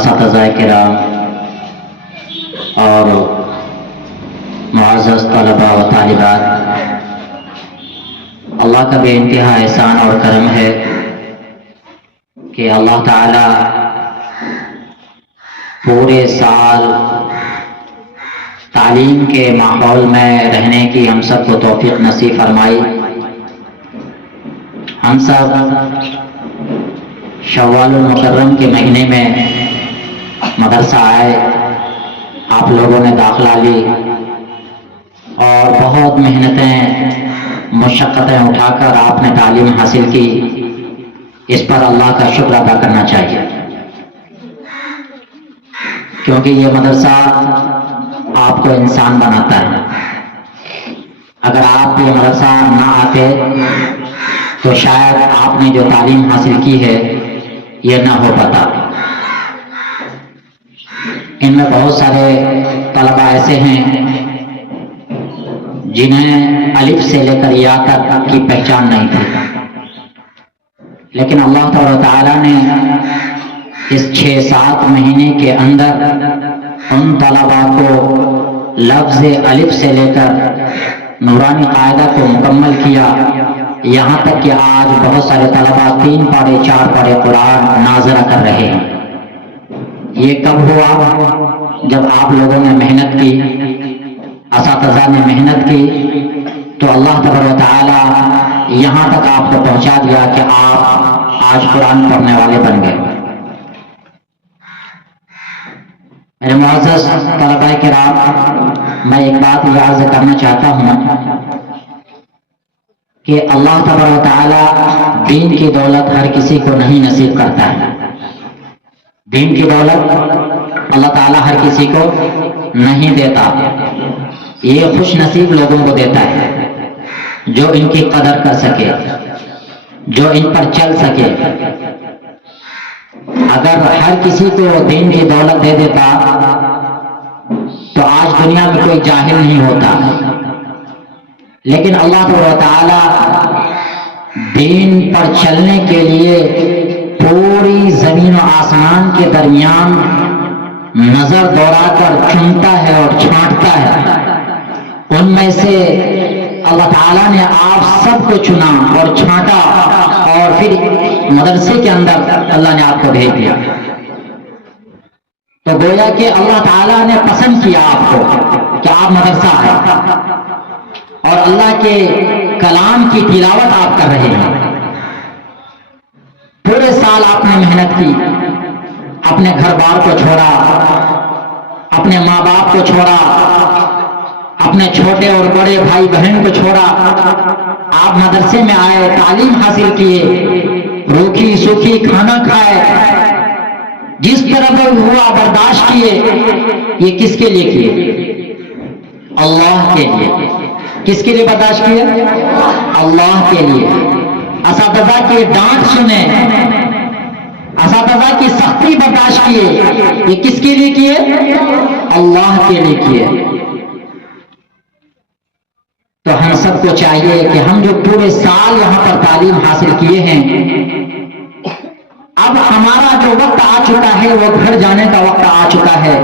اساتذہ کرام اور معزز طلباء و طالبات، اللہ کا بے انتہا احسان اور کرم ہے کہ اللہ تعالی پورے سال تعلیم کے ماحول میں رہنے کی ہم سب کو توفیق نصیب فرمائی۔ ہم سب شوال المکرم کے مہینے میں مدرسہ آئے، آپ لوگوں نے داخلہ لی اور بہت محنتیں مشقتیں اٹھا کر آپ نے تعلیم حاصل کی، اس پر اللہ کا شکر ادا کرنا چاہیے، کیونکہ یہ مدرسہ آپ کو انسان بناتا ہے۔ اگر آپ یہ مدرسہ نہ آتے تو شاید آپ نے جو تعلیم حاصل کی ہے یہ نہ ہو پاتا۔ ان میں بہت سارے طلباء ایسے ہیں جنہیں الف سے لے کر یا تک کی پہچان نہیں تھی، لیکن اللہ تعالیٰ نے اس 6-7 مہینے کے اندر ان طلباء کو لفظ الف سے لے کر نورانی قاعدہ کو مکمل کیا، یہاں تک کہ آج بہت سارے طلباء 3 پارے 4 پارے قرآن ناظرہ کر رہے ہیں۔ یہ کب ہوا؟ جب آپ لوگوں نے محنت کی، اساتذہ نے محنت کی، تو اللہ تبارک و تعالی یہاں تک آپ کو پہنچا دیا کہ آپ آج قرآن پڑھنے والے بن گئے۔ میرے معزز طلباء کرام، میں ایک بات یہ عرض کرنا چاہتا ہوں کہ اللہ تبارک و تعالی دین کی دولت ہر کسی کو نہیں نصیب کرتا ہے۔ دین کی دولت اللہ تعالی ہر کسی کو نہیں دیتا، یہ خوش نصیب لوگوں کو دیتا ہے جو ان کی قدر کر سکے، جو ان پر چل سکے۔ اگر ہر کسی کو دین کی دولت دے دیتا تو آج دنیا میں کوئی جاہل نہیں ہوتا، لیکن اللہ تعالی دین پر چلنے کے لیے پوری زمین و آسمان کے درمیان نظر دوڑا کر چنتا ہے اور چھانٹتا ہے۔ ان میں سے اللہ تعالیٰ نے آپ سب کو چنا اور چھانٹا اور پھر مدرسے کے اندر اللہ نے آپ کو بھیج دیا۔ تو گویا کہ اللہ تعالیٰ نے پسند کیا آپ کو کہ آپ مدرسہ آئے اور اللہ کے کلام کی تلاوت آپ کر رہے ہیں۔ پورے سال آپ نے محنت کی، اپنے گھر بار کو چھوڑا، اپنے ماں باپ کو چھوڑا، اپنے چھوٹے اور بڑے بھائی بہن کو چھوڑا، آپ مدرسے میں آئے، تعلیم حاصل کیے، روکھی سوکھی کھانا کھائے، جس طرح ہوا برداشت کیے۔ یہ کس کے لیے کیے؟ اللہ کے لیے۔ کس کے لیے برداشت کیے؟ اللہ کے لیے۔ اساتذہ کی ڈانٹ سنے، اساتذہ کی سختی برداشت کیے، یہ کس کے لیے کیے؟ اللہ کے لیے کیے۔ تو ہم سب کو چاہیے کہ ہم جو پورے سال یہاں پر تعلیم حاصل کیے ہیں، اب ہمارا جو وقت آ چکا ہے وہ گھر جانے کا وقت آ چکا ہے۔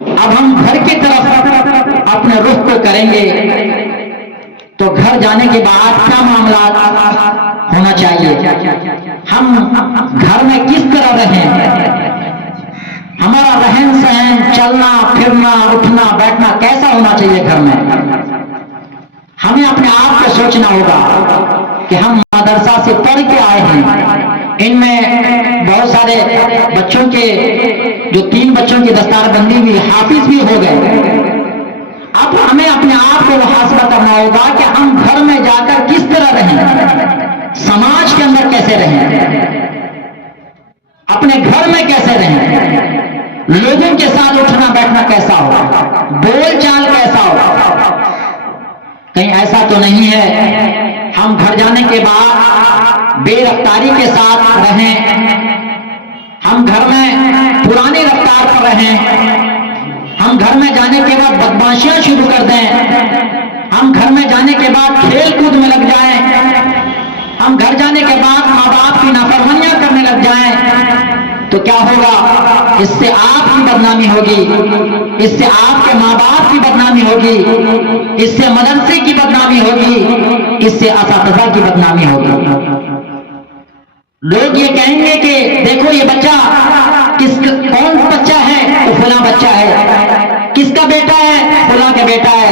اب ہم گھر کی طرف اپنے رخ کو کریں گے، تو گھر جانے کے بعد کیا معاملات ہونا چاہیے؟ ہم گھر میں کس طرح رہیں؟ ہمارا رہن سہن، چلنا پھرنا اٹھنا بیٹھنا کیسا ہونا چاہیے گھر میں؟ ہمیں اپنے آپ کو سوچنا ہوگا کہ ہم مدرسہ سے پڑھ کے آئے ہیں۔ ان میں بہت سارے بچوں کے جو 3 بچوں کی دستار بندی ہوئی، حافظ بھی ہو گئے۔ اب ہمیں اپنے آپ کو محاسبہ کرنا ہوگا کہ ہم گھر میں جا کر کس طرح رہیں، سماج کے اندر کیسے رہیں، اپنے گھر میں کیسے رہیں، لوگوں کے ساتھ اٹھنا بیٹھنا کیسا ہو، بول چال کیسا ہو۔ کہیں ایسا تو نہیں ہے ہم گھر جانے کے بعد بے رفتاری کے ساتھ رہیں، ہم گھر میں پرانی رفتار پر رہیں، ہم گھر میں جانے کے بعد بدماشیاں شروع کر دیں، ہم گھر میں جانے کے بعد کھیل کود میں لگ جائیں، ہم گھر جانے کے بعد ماں باپ کی نافرمانیاں کرنے لگ جائیں، تو کیا ہوگا؟ اس سے آپ کی بدنامی ہوگی، اس سے آپ کے ماں باپ کی بدنامی ہوگی، اس سے مدرسے کی بدنامی ہوگی، اس سے اساتذہ کی بدنامی ہوگی۔ لوگ یہ کہیں گے کہ دیکھو یہ بچہ کون بچہ ہے؟ تو فلاں بچہ ہے۔ کس کا بیٹا ہے؟ فلاں کا بیٹا ہے۔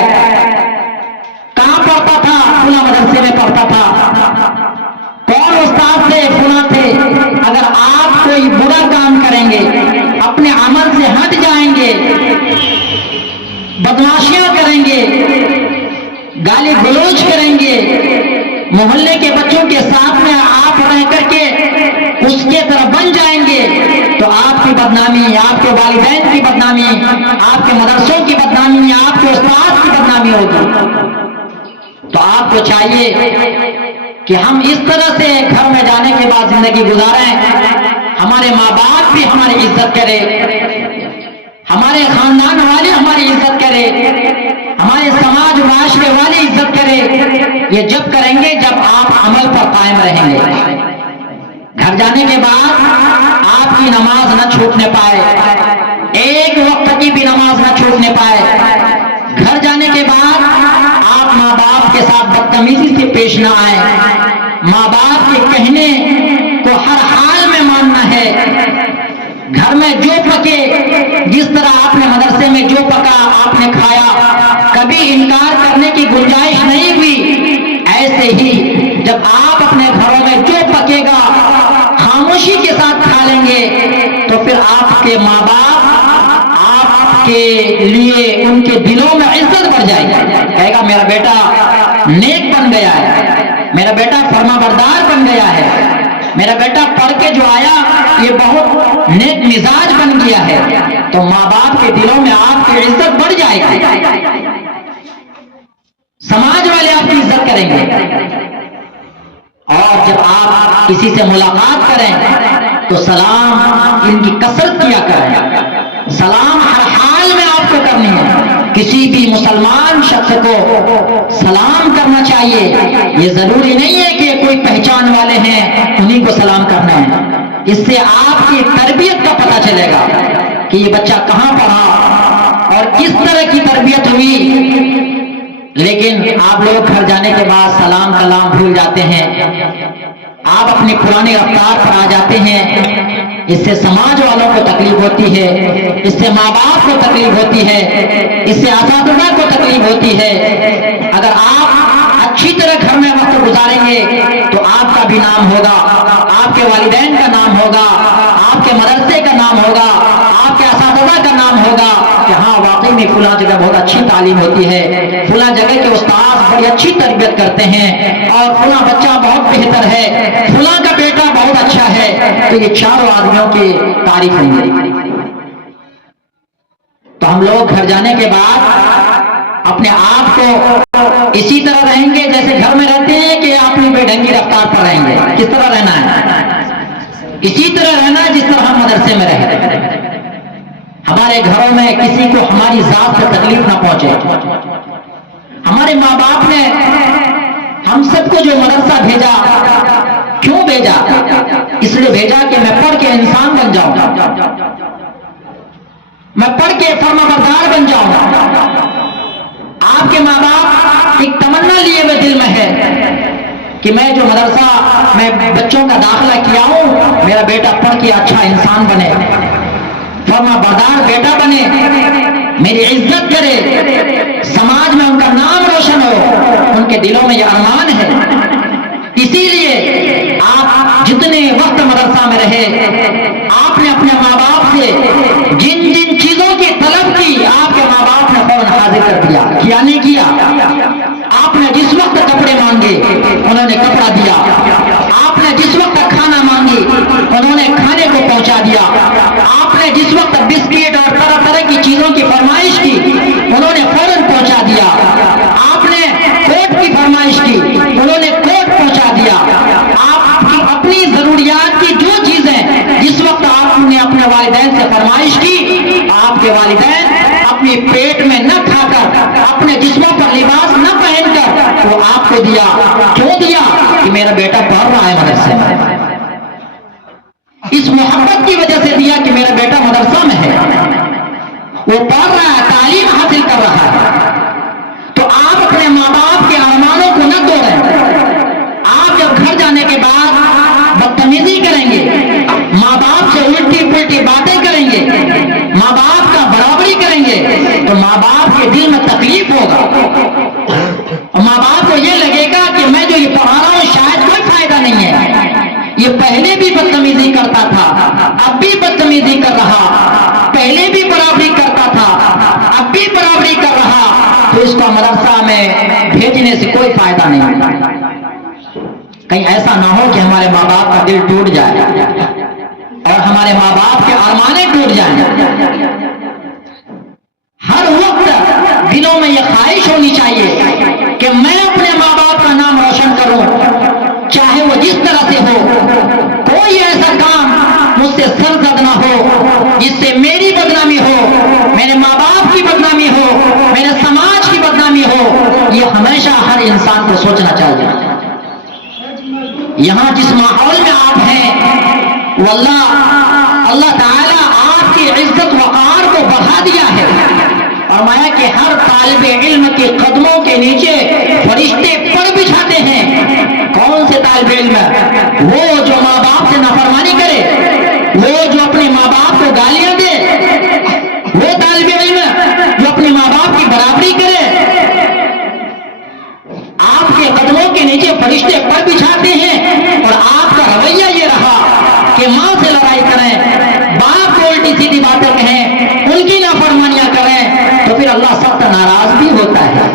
کہاں پڑھتا تھا؟ فلاں مدرسے میں پڑھتا تھا۔ کون استاد تھے؟ فلاں تھے۔ اگر آپ کوئی برا کام کریں گے، اپنے عمل سے ہٹ جائیں گے، بدمعاشیاں کریں گے، گالی گلوچ کریں گے، محلے کے بچوں کے ساتھ میں آپ رہ کر کے اس کے طرح بن جائیں گے، تو آپ کی بدنامی، آپ کے والدین کی بدنامی، آپ کے مدرسوں کی بدنامی، آپ کے استاد کی بدنامی ہوگی۔ تو آپ کو چاہیے کہ ہم اس طرح سے گھر میں جانے کے بعد زندگی گزاریں، ہمارے ماں باپ بھی ہماری عزت کرے، ہمارے خاندان والے ہماری عزت کرے، ہمارے سماج معاشرے والے عزت کرے۔ یہ جب کریں گے جب آپ عمل پر قائم رہیں گے۔ گھر جانے کے بعد آپ کی نماز نہ چھوٹنے پائے، ایک وقت کی بھی نماز نہ چھوٹنے پائے۔ گھر جانے کے بعد آپ ماں باپ کے ساتھ بدتمیزی سے پیش نہ آئے۔ ماں باپ کے کہنے کو ہر حال میں ماننا ہے۔ گھر میں جو پکے، جس طرح آپ نے مدرسے میں جو پکا آپ نے کھایا، کبھی انکار کرنے کی گنجائش نہیں ہوئی۔ ایسے ہی جب آپ اپنے گھروں میں جو پکے گا خاموشی کے ساتھ کھا لیں گے، تو پھر آپ کے ماں باپ آپ کے لیے ان کے دلوں میں عزت بڑھ جائے گی۔ کہے گا میرا بیٹا نیک بن گیا ہے، میرا بیٹا فرما بردار بن گیا ہے، میرا بیٹا پڑھ کے جو آیا یہ بہت نیک مزاج بن گیا ہے۔ تو ماں باپ کے دلوں میں آپ کی عزت بڑھ جائے گی، سماج والے آپ کی عزت کریں گے۔ اور جب آپ کسی سے ملاقات کریں تو سلام ان کی کثرت کیا کریں۔ سلام ہر حال میں آپ کو کرنی ہے۔ کسی بھی مسلمان شخص کو سلام کرنا چاہیے۔ یہ ضروری نہیں ہے کہ کوئی پہچان والے ہیں انہیں کو سلام کرنا ہے۔ اس سے آپ کی تربیت کا پتہ چلے گا کہ یہ بچہ کہاں پڑھا اور کس طرح کی تربیت ہوئی۔ لیکن آپ لوگ گھر جانے کے بعد سلام کلام بھول جاتے ہیں، آپ اپنی پرانی رفتار پر آ جاتے ہیں۔ اس سے سماج والوں کو تکلیف ہوتی ہے، اس سے ماں باپ کو تکلیف ہوتی ہے، اس سے اساتذہ کو تکلیف ہوتی ہے۔ اگر آپ اچھی طرح گھر میں وقت گزاریں گے تو آپ کا بھی نام ہوگا، آپ کے والدین کا نام ہوگا، آپ کے مدرسے کا نام ہوگا، آپ کے اساتذہ کا نام ہوگا کہ ہاں واقعی میں فلاں جگہ بہت اچھی تعلیم ہوتی ہے، فلاں جگہ کے استاد بڑی اچھی تربیت کرتے ہیں، اور فلاں بچہ بہت بہتر ہے، فلاں کا بیٹا بہت اچھا ہے۔ تو یہ چاروں آدمیوں کی تعریف ہوں گے۔ تو ہم لوگ گھر جانے کے بعد اپنے آپ کو اسی طرح رہیں گے جیسے گھر میں رہتے ہیں، کہ اپنی بے ڈھنگی رفتار پر رہیں گے؟ کس طرح رہنا ہے؟ اسی طرح رہنا ہے جس طرح ہم مدرسے میں رہتے ہیں۔ ہمارے گھروں میں کسی کو ہماری ذات سے تکلیف نہ پہنچے۔ ہمارے ماں باپ نے ہم سب کو جو مدرسہ بھیجا، کیوں بھیجا؟ اس لیے بھیجا کہ میں پڑھ کے انسان بن جاؤں، میں پڑھ کے فرما بردار بن جاؤں۔ آپ کے ماں باپ ایک تمنا لیے ہوئے دل میں ہے کہ میں جو مدرسہ میں بچوں کا داخلہ کیا ہوں، میرا بیٹا پڑھ کے اچھا انسان بنے، فرما بردار بیٹا بنے، میری عزت کرے، سماج میں ان کا نام روشن ہو۔ ان کے دلوں میں یہ ارمان ہے۔ اسی لیے آپ جتنے وقت مدرسہ میں رہے، آپ نے اپنے ماں باپ سے جن جن چیزوں کی طلب کی، آپ کے ماں باپ نے فوراً حاضر کر دیا، کیا نہیں کیا؟ آپ نے جس وقت کپڑے مانگے انہوں نے کپڑا دیا، آپ نے جس وقت کھانا مانگی انہوں نے کھانے کو پہنچا دیا، آپ نے جس وقت بسکٹ اور طرح طرح کی چیزوں کی فرمائش کی انہوں نے فوراً پہنچا دیا، آپ نے کوٹ کی فرمائش کی انہوں نے کوٹ پہنچا دیا۔ آپ کی اپنی ضروریات کی جو چیزیں جس وقت آپ نے اپنے والدین سے فرمائش کی، آپ کے والدین اپنی پیٹ میں نہ کھا کر، اپنے جسموں پر لباس نہ پہن کر وہ آپ کو دیا۔ کیوں دیا؟ کہ میرا بیٹا پڑھ رہا ہے مدرسے میں۔ اس محبت کی وجہ سے اس کو مدرسہ میں بھیجنے سے کوئی فائدہ نہیں. کہیں ایسا نہ ہو کہ ہمارے ماں باپ کا دل ٹوٹ جائے اور ہمارے ماں باپ کے ارمانے ٹوٹ جائیں. ہر وقت دلوں میں یہ خواہش ہونی چاہیے کہ میں اپنے ماں باپ کا نام روشن کروں، چاہے وہ جس طرح سے ہو. کوئی ایسا کام مجھ سے سرزد نہ ہو جس سے میری بدنامی ہو، میرے ماں باپ کی بدنامی ہو، میرے سماج کی بدنامی ہو. یہ ہمیشہ ہر انسان کو سوچنا چاہیے. یہاں جس ماحول میں آپ ہیں واللہ اللہ تعالیٰ آپ کی عزت وقار کو بڑھا دیا ہے. فرمایا کہ ہر طالب علم کے قدموں کے نیچے فرشتے پر بچھاتے ہیں. کون سے طالب علم؟ وہ جو ماں باپ سے نافرمانی کرے، وہ جو اپنے ماں باپ کو گالیاں دے، وہ طالب علم جو اپنے ماں باپ کی برابری کرے. آپ کے قدموں کے نیچے فرشتے پر بچھاتے ہیں اور آپ کا رویہ یہ رہا کہ ماں سے لڑائی کریں، باپ کو الٹی سیدھی باتیں کہیں، ان کی نافرمانیاں کریں، تو پھر اللہ سخت ناراض بھی ہوتا ہے.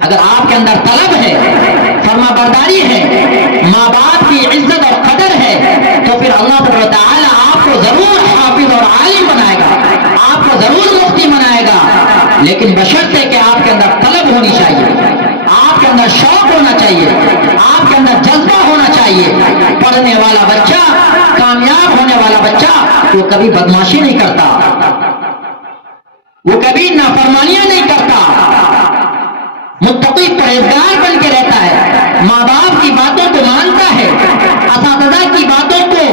اگر آپ کے اندر طلب ہے، فرما برداری ہے، ماں باپ کی عزت اور قدر ہے، تو پھر اللہ تعالی آپ کو ضرور حافظ اور عالم بنائے گا، آپ کو ضرور مفتی بنائے گا. لیکن بشرطے کہ آپ کے اندر طلب ہونی چاہیے، آپ کے اندر شوق ہونا چاہیے، آپ کے اندر جذبہ ہونا چاہیے. پڑھنے والا بچہ، کامیاب ہونے والا بچہ، وہ کبھی بدماشی نہیں کرتا، وہ کبھی نافرمانیاں نہیں کرتا، متقی پرہیزگار بن کے رہتا ہے، ماں باپ کی باتوں کو مانتا ہے، اساتذہ کی باتوں کو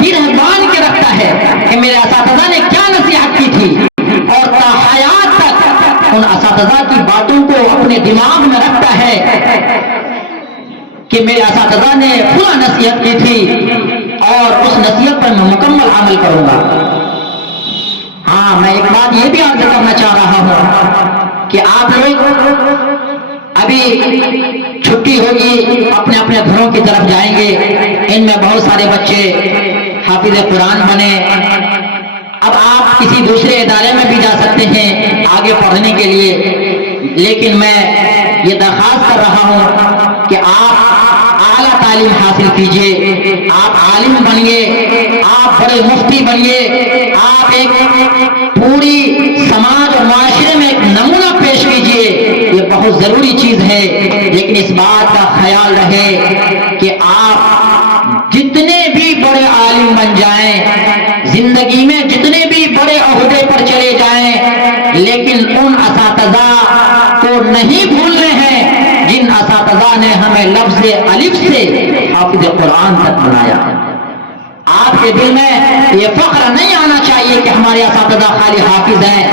گرہ باندھ کے رکھتا ہے کہ میرے اساتذہ نے کیا نصیحت کی تھی، اور تا حیات تک ان اساتذہ کی باتوں کو اپنے دماغ میں رکھتا ہے کہ میرے اساتذہ نے پورا نصیحت کی تھی اور اس نصیحت پر میں مکمل عمل کروں گا. ہاں، میں ایک بات یہ بھی عرض کرنا چاہ رہا ہوں کہ آپ لوگ ابھی چھٹی ہوگی، اپنے اپنے گھروں کی طرف جائیں گے. ان میں بہت سارے بچے حافظ قرآن بنے. اب آپ کسی دوسرے ادارے میں بھی جا سکتے ہیں آگے پڑھنے کے لیے، لیکن میں یہ درخواست کر رہا ہوں کہ آپ اعلیٰ تعلیم حاصل کیجئے، آپ عالم بنیے، آپ بڑے مفتی بنیے، آپ ایک پوری سماج اور معاشرے میں ایک نمونہ پیش کیجئے. یہ بہت ضروری چیز ہے. لیکن اس بات کا خیال رہے کہ آپ جتنے بھی بڑے عالم بن جائیں، زندگی میں جتنے بھی بڑے عہدے پر چلے جائیں، لیکن ان اساتذہ کو نہیں بھولنے ہیں جن اساتذہ نے ہمیں لفظ الف سے حافظ قرآن تک بنایا. آپ کے دل میں یہ فخر نہیں آنا چاہیے کہ ہمارے اساتذہ خالی حافظ ہیں،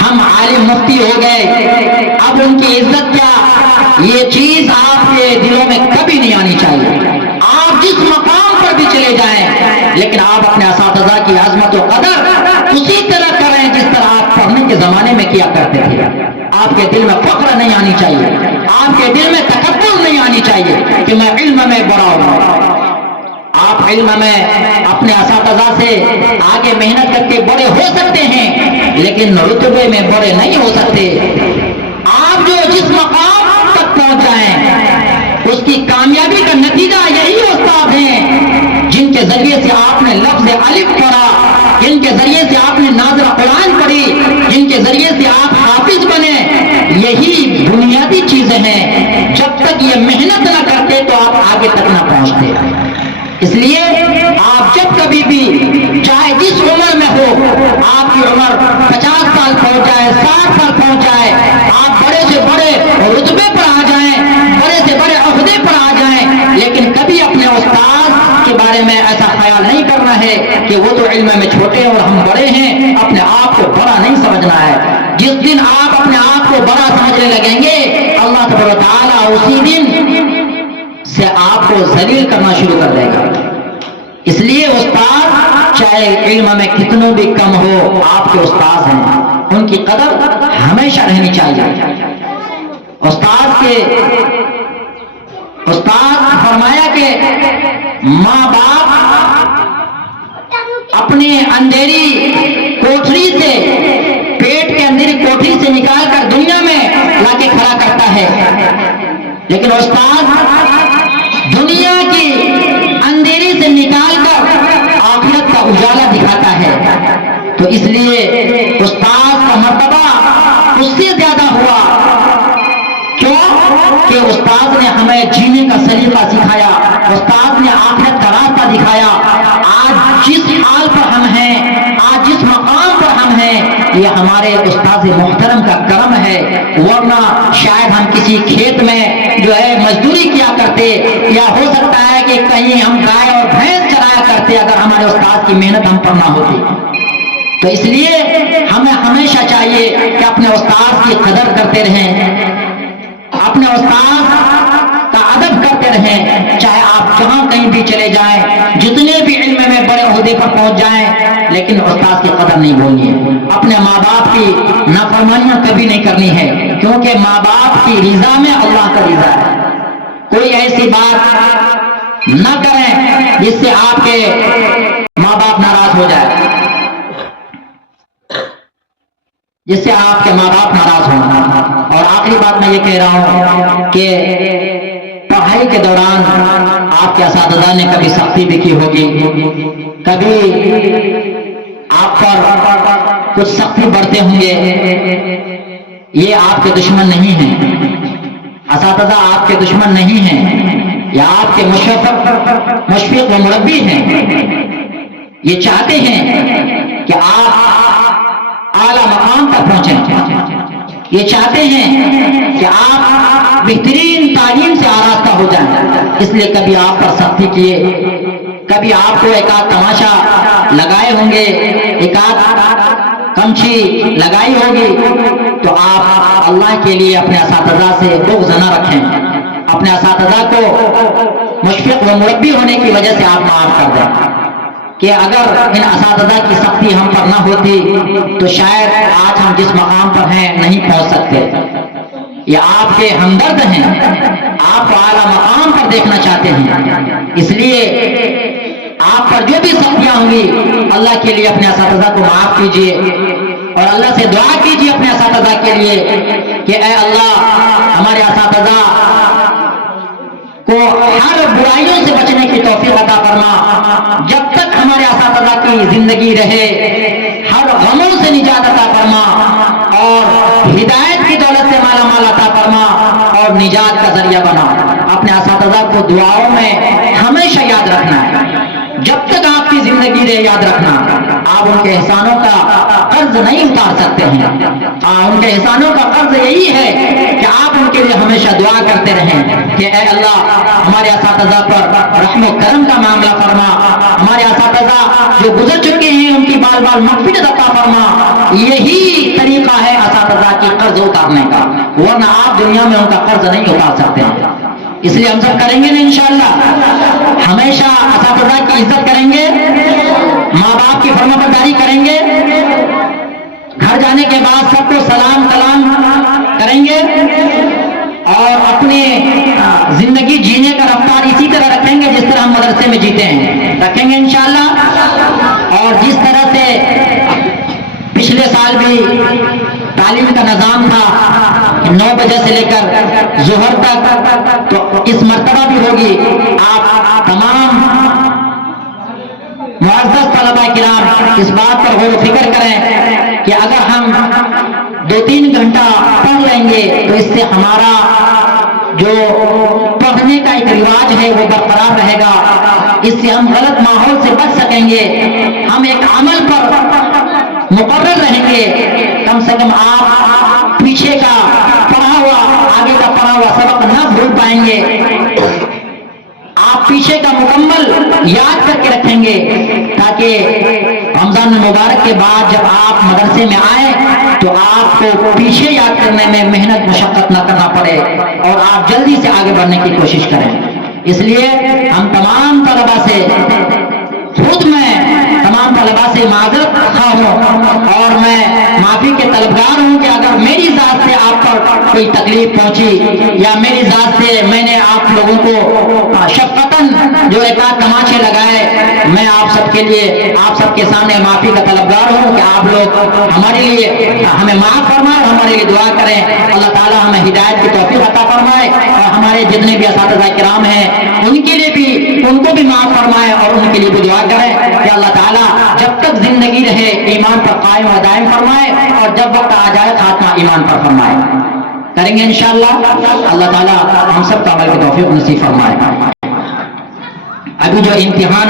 ہم عالم مفتی ہو گئے، اب ان کی عزت کیا. یہ چیز آپ کے دلوں میں کبھی نہیں آنی چاہیے. آپ جس مقام پر بھی چلے جائیں، لیکن آپ اپنے اساتذہ کی عظمت و قدر اسی طرح کریں جس طرح آپ پڑھنے کے زمانے میں کیا کرتے تھے. آپ کے دل میں فخر نہیں آنی چاہیے، آپ کے دل میں تکبر نہیں آنی چاہیے کہ میں علم میں بڑا ہوں. آپ علم میں اپنے اساتذہ سے آگے محنت کر کے بڑے ہو سکتے ہیں، لیکن رتبے میں بڑے نہیں ہو سکتے. آپ جو جس مقام تک پہنچ جائیں، اس کی کامیابی کا نتیجہ یہی استاد ہیں جن کے ذریعے سے آپ نے لفظ الف پڑھا، جن کے ذریعے سے آپ نے ناظر قرآن پڑھی، جن کے ذریعے سے آپ حافظ بنے. یہی بنیادی چیزیں ہیں. جب تک یہ محنت نہ کرتے تو آپ آگے تک نہ پہنچتے. اس لیے آپ جب کبھی بھی چاہے جس عمر میں ہو، آپ کی عمر 50 سال پہنچ جائے، 60 سال پہنچ جائے، آپ بڑے سے بڑے رتبے پر آ جائیں، بڑے سے بڑے عہدے پر آ جائیں، لیکن کبھی اپنے استاد کے بارے میں ایسا خیال نہیں کرنا ہے کہ وہ تو علم میں چھوٹے ہیں اور ہم بڑے ہیں. اپنے آپ کو بڑا نہیں سمجھنا ہے. جس دن آپ اپنے آپ کو بڑا سمجھنے لگیں گے، اللہ تبارک و تعالیٰ اسی دن سے آپ کو ذلیل کرنا شروع کر دے گا. اس لیے استاد چاہے علم میں کتنوں بھی کم ہو، آپ کے استاد ہیں، ان کی قدر ہمیشہ رہنی چاہیے. استاد فرمایا کہ ماں باپ اپنے اندھیری کوٹھری سے، پیٹ کے اندھیری کوٹھری سے نکال کر دنیا میں ہے، لیکن استاد دنیا کی اندھیری سے نکال کر آخرت کا اجالا دکھاتا ہے۔ تو اس لیے استاد کا مرتبہ اس سے زیادہ ہوا، کیوں کہ استاد نے ہمیں جینے کا سلیقہ سکھایا، استاد نے آخرت کا راستہ دکھایا۔ آج جس حال پر ہم ہیں، آج جس مقام پر ہم ہیں، یہ ہمارے استاد محترم کا کرم ہے، ورنہ شاید ہم کسی کھیت میں جو ہے مزدوری کیا کرتے، یا ہو سکتا ہے کہ کہیں ہم گائے اور بھینس چرایا کرتے اگر ہمارے استاد کی محنت ہم پر نہ ہوتی۔ تو اس لیے ہمیں ہمیشہ چاہیے کہ اپنے استاد کی قدر کرتے رہیں، اپنے استاد کا ادب کرتے رہیں، چاہے آپ جہاں کہیں بھی چلے جائیں، جتنے بھی علم میں بڑے عہدے پر پہنچ جائیں، لیکن استاد کی قدر نہیں بھولنی ہے۔ اپنے ماں باپ کی نافرمانیاں کبھی نہیں کرنی ہے، کیونکہ ماں باپ کی رضا میں اللہ کا رضا ہے۔ کوئی ایسی بات نہ کریں جس سے آپ کے ماں باپ ناراض ہو جائے، جس سے آپ کے ماں باپ ناراض ہوں۔ اور آخری بات میں یہ کہہ رہا ہوں کہ پڑھائی کے دوران آپ کے اساتذہ نے کبھی سختی بھی کی ہوگی، کبھی آپ پر کچھ سختی برتے ہوں گے، یہ آپ کے دشمن نہیں ہیں، اساتذہ آپ کے دشمن نہیں ہیں، یہ آپ کے مشفق و مربی ہیں۔ یہ چاہتے ہیں کہ آپ اعلیٰ مقام تک پہنچیں، یہ چاہتے ہیں کہ آپ بہترین تعلیم سے آراستہ ہو جائیں، اس لیے کبھی آپ پر سختی کیے، کبھی آپ کو ایک آدھ تماشا لگائے ہوں گے، ایک آدھ کمچھی لگائی ہوگی، تو آپ اللہ کے لیے اپنے اساتذہ سے بغض نہ رکھیں، اپنے اساتذہ کو مشفق و مربی ہونے کی وجہ سے آپ معاف کر دیں، کہ اگر ان اساتذہ کی سختی ہم پر نہ ہوتی تو شاید آج ہم جس مقام پر ہیں نہیں پہنچ سکتے۔ یہ آپ کے ہمدرد ہیں، آپ کو اعلیٰ مقام پر دیکھنا چاہتے ہیں، اس لیے آپ پر جو بھی سختیاں ہوں گی اللہ کے لیے اپنے اساتذہ کو معاف کیجیے، اور اللہ سے دعا کیجیے اپنے اساتذہ کے لیے کہ اے اللہ ہمارے اساتذہ کو ہر برائیوں سے بچنے کی توفیق عطا فرما، جب تک ہمارے اساتذہ کی زندگی رہے ہر غموں سے نجات عطا فرما، اور ہدایت کی دولت سے مالا مال عطا فرما، اور نجات کا ذریعہ بنا۔ اپنے اساتذہ کو دعاؤں میں ہمیشہ یاد رکھنا ہے، جب تک آپ کی زندگی رہے یاد رکھنا، آپ ان کے احسانوں کا قرض نہیں اتار سکتے ہیں۔ ان کے احسانوں کا قرض یہی ہے کہ آپ ان کے لیے ہمیشہ دعا کرتے رہیں کہ اے اللہ ہمارے اساتذہ پر رحم و کرم کا معاملہ فرما، ہمارے اساتذہ جو گزر چکے ہیں ان کی بال بال مغفرت عطا فرما۔ یہی طریقہ ہے اساتذہ کی قرض اتارنے کا، ورنہ آپ دنیا میں ان کا قرض نہیں اتار سکتے ہیں۔ اس لیے ہم سب کریں گے نا انشاءاللہ، ہمیشہ اساتذہ کی عزت کریں گے، ماں باپ کی فرمانبرداری کریں گے، گھر جانے کے بعد سب کو سلام کلام کریں گے، اور اپنے زندگی جینے کا رفتار اسی طرح رکھیں گے جس طرح ہم مدرسے میں جیتے ہیں، رکھیں گے انشاءاللہ۔ اور جس طرح سے پچھلے سال بھی تعلیم کا نظام تھا 9 بجے سے لے کر ظہر تک، تو اس مرتبہ بھی ہوگی۔ آپ تمام معزز طلباء کرام اس بات پر غور و فکر کریں کہ اگر ہم 2-3 گھنٹہ پڑھ لیں گے تو اس سے ہمارا جو پڑھنے کا ایک رواج ہے وہ برقرار رہے گا، اس سے ہم غلط ماحول سے بچ سکیں گے، ہم ایک عمل پر مقرر رہیں گے۔ کم سے کم آپ پیچھے کا پڑھا ہوا آگے کا پڑھا ہوا سبق نہ بھول پائیں گے، آپ پیچھے کا مکمل یاد کر کے رکھیں گے، تاکہ رمضان المبارک کے بعد جب آپ مدرسے میں آئیں تو آپ کو پیچھے یاد کرنے میں محنت مشقت نہ کرنا پڑے، اور آپ جلدی سے آگے بڑھنے کی کوشش کریں۔ اس لیے ہم تمام طلباء سے، خود میں تمام طلباء سے معذرت خواہ ہوں، اور میں معافی کے طلبگار ہوں کہ اگر میری ذات سے آپ پر کوئی تکلیف پہنچی یا میری ذات سے میں نے آپ لوگوں کو شفقتاً جو ایک تماچے لگائے، میں آپ سب کے لیے آپ سب کے سامنے معافی کا طلبگار ہوں کہ آپ لوگ ہمارے لیے ہمیں معاف فرمائے اور ہمارے لیے دعا کریں۔ اللہ تعالیٰ ہمیں ہدایت کی توفیق عطا فرمائے اور ہمارے جتنے بھی اساتذہ کرام ہیں ان کے لیے بھی، ان کو بھی معاف فرمائے اور ان کے لیے بھی دعا کریں کہ اللہ تعالیٰ جب تک زندگی رہے ایمان پر قائم و دائم فرمائے اور جب وقت آ جائے خاتمہ ایمان پر فرمائے۔ کریں گے انشاءاللہ، اللہ تعالیٰ ہم سب کا عمل کی توفیق نصیب فرمائے۔ ابھی جو امتحان